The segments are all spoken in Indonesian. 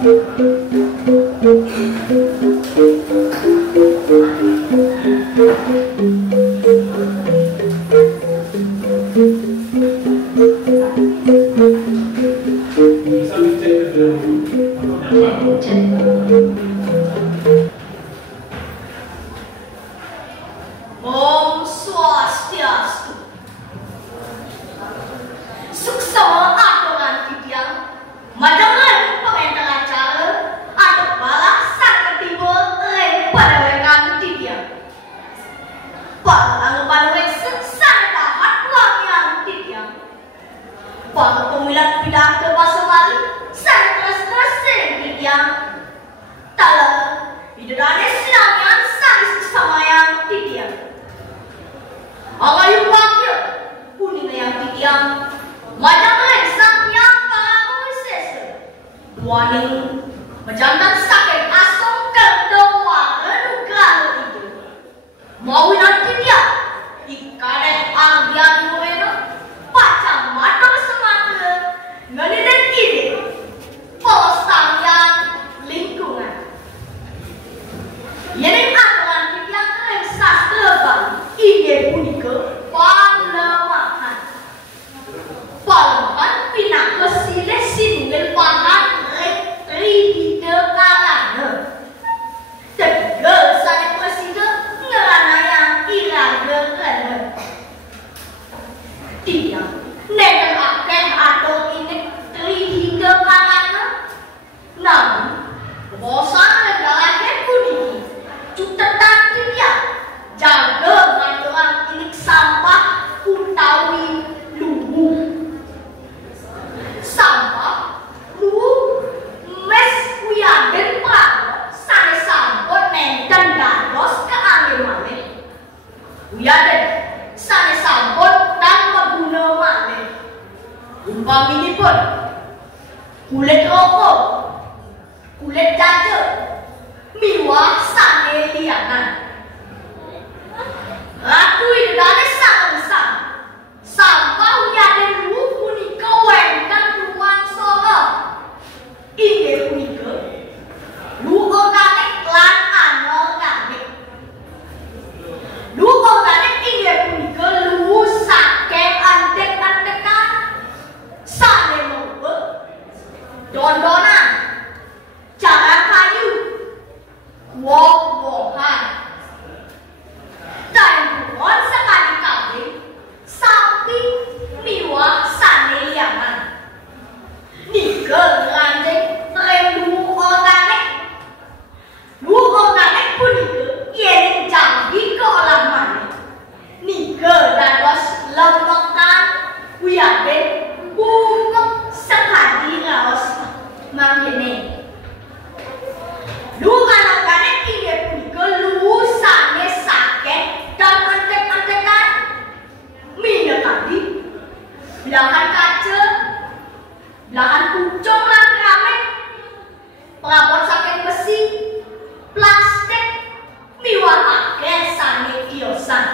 Om Swastiastu. Suksama adonan tidiang, madangan pengentar acara, atau balak sang ketiba padawekan tidiang. Para padawekan sang tahat wamiang tidiang. Para pemilat pidato bahasa Bali, sang terus tidiang. Tala bidadane sinamian sang suksama yang tidiang. Alayu wakil kuning yang tidiang, madangan sang yang para sese. Buaning majantan sakit asong kedoa renugrah itu. Mau nanti dia ikaret ardian moreno pacang mata semata nganidan ini polosang yang lingkungan. Yang aturan tidiang keren sastra Bali ini punika palemahan. Palemahan pinang kesile singgil pahan rihide kalana. Tiga saya presida ngerana yang iraga-rana. Tiang negan akeh atau ini rihide kalana. Namun bosan regalake kuniki cutetan tiang jaga mandoan ilik sampah utawi luwu. Sampah luwu mes kuyaden prano sane sampun nenten dados keangge malih. Kuyaden sane sampun dan maguna malih. Umpaminipun kulit rokok, kulit jaja, miwah sane liangan. Ratu idane sang sampah uyaden luwu punika wenten ruang sora. Inggih punika luwu organik lan anorganik. Luwu organik inggih punika luwu saking antek-antekan sane nopo dondonan, cara kayu, woh-wohan. Dan bukan sekali-kali sapi miwah sane liangan. Nika ranjing luwu organik. Luwu organik punika yen janji keolah maneh. Nika dados lemekan uyaden bungkuk sekali raos mangkene. Luwu organik inggih punika luwu sane sakeh dan antek-antekan. Minyak tadi, belahan kaca, belahan pucung lan keramik, perabot saking besi, plastik, miwah akeh sane kiosan.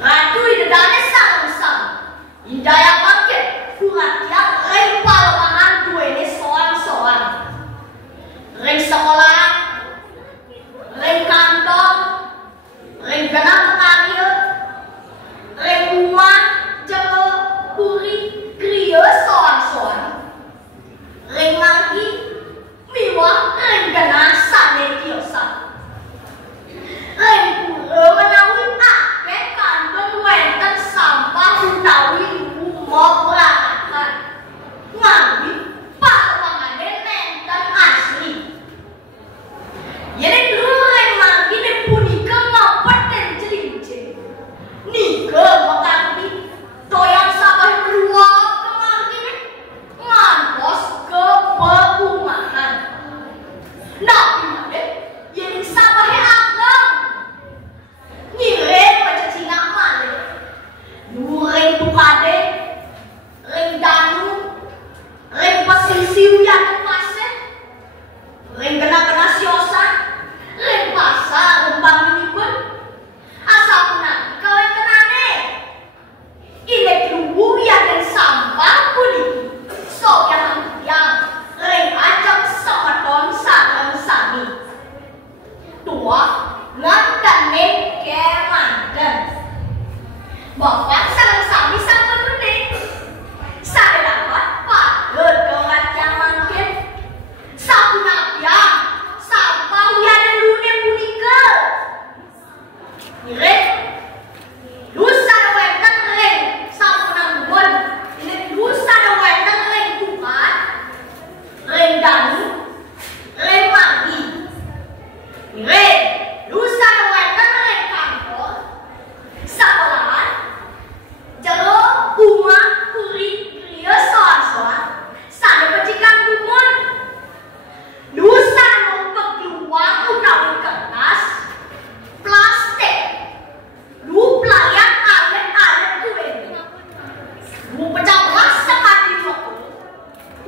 Ratu idane sang indaya bangkit kuratiak ring palemahan duwene soan-soan. Ring sekolah, ring kantor, ring genang karya, ring rumah, jero, puri, kriya soan-soan.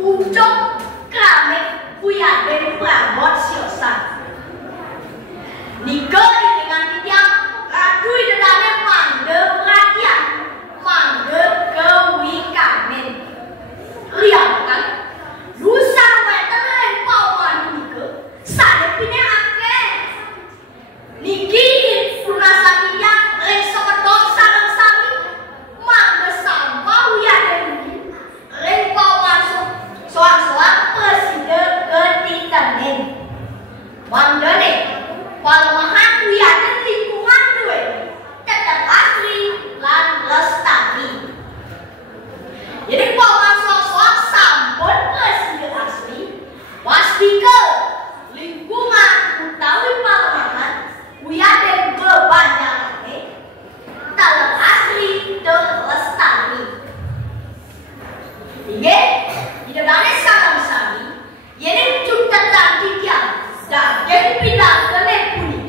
ujung kami punya dan prabot siosan. Nika dengan tiang radui dedane mangge perhatian, mangge kewikamen. Lihat kan, lusa wetan lempau mandi nika, saya punya akeh. Niki lunasa tiang resoketong sarang sami, mangge sampah uya dan lempau masuk soal-soal presiden ketitanen. Mangge nih, walmahan uya dan lingkungan duwe tetap asli lan lestari. Jadi pawan soal sampun presiden asli, pasti ke lingkungan utawi palemahan uya dan bebanjarane tetap asli dan lestari. Iya, di dalamnya sami-sami, ini juga tadi dia dan jadi pindah ke nepuni.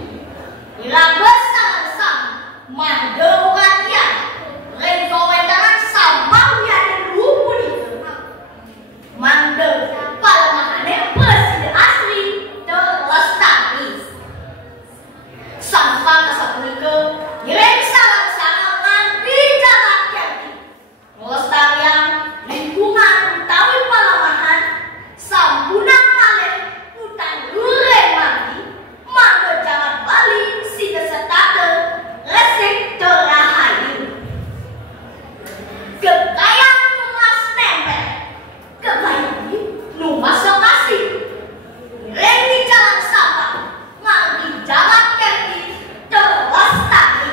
Iraga sama-sama, mandewatian, rengowetangan sampah yang dirupuni. Mande, palemahannya presiden asli dan lestari. Sampah kesapunika, nilai sama-sama nanti jalan jadi. Lestarian lingkungan utawi palemahan sampunang malih utang ureng mati mangga jangan balik si kesetade resik terahayu. Kekayaan numas nempel kebayang numas lokasi rengi jalan sampah manggi jalan kaki terlestari.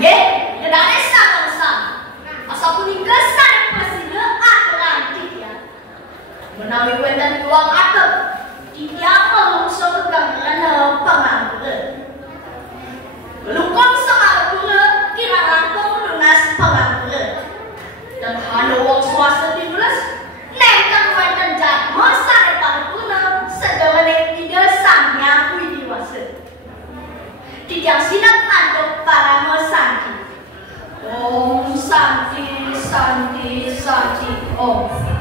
Ye, dedane sama-sama asal kuning kesan presiden aturan dia menawi wenten uang atau dia melungso kegagalan pengangguran melungkong pengangguran kira langkung lunas pengangguran dan hanya uang swasta dibelas nengkang wenten jat masa depan guna sedawane tidak sangnya kui diwasa tidak sinak untuk para mesanti. Om Santi Santi Santi Om.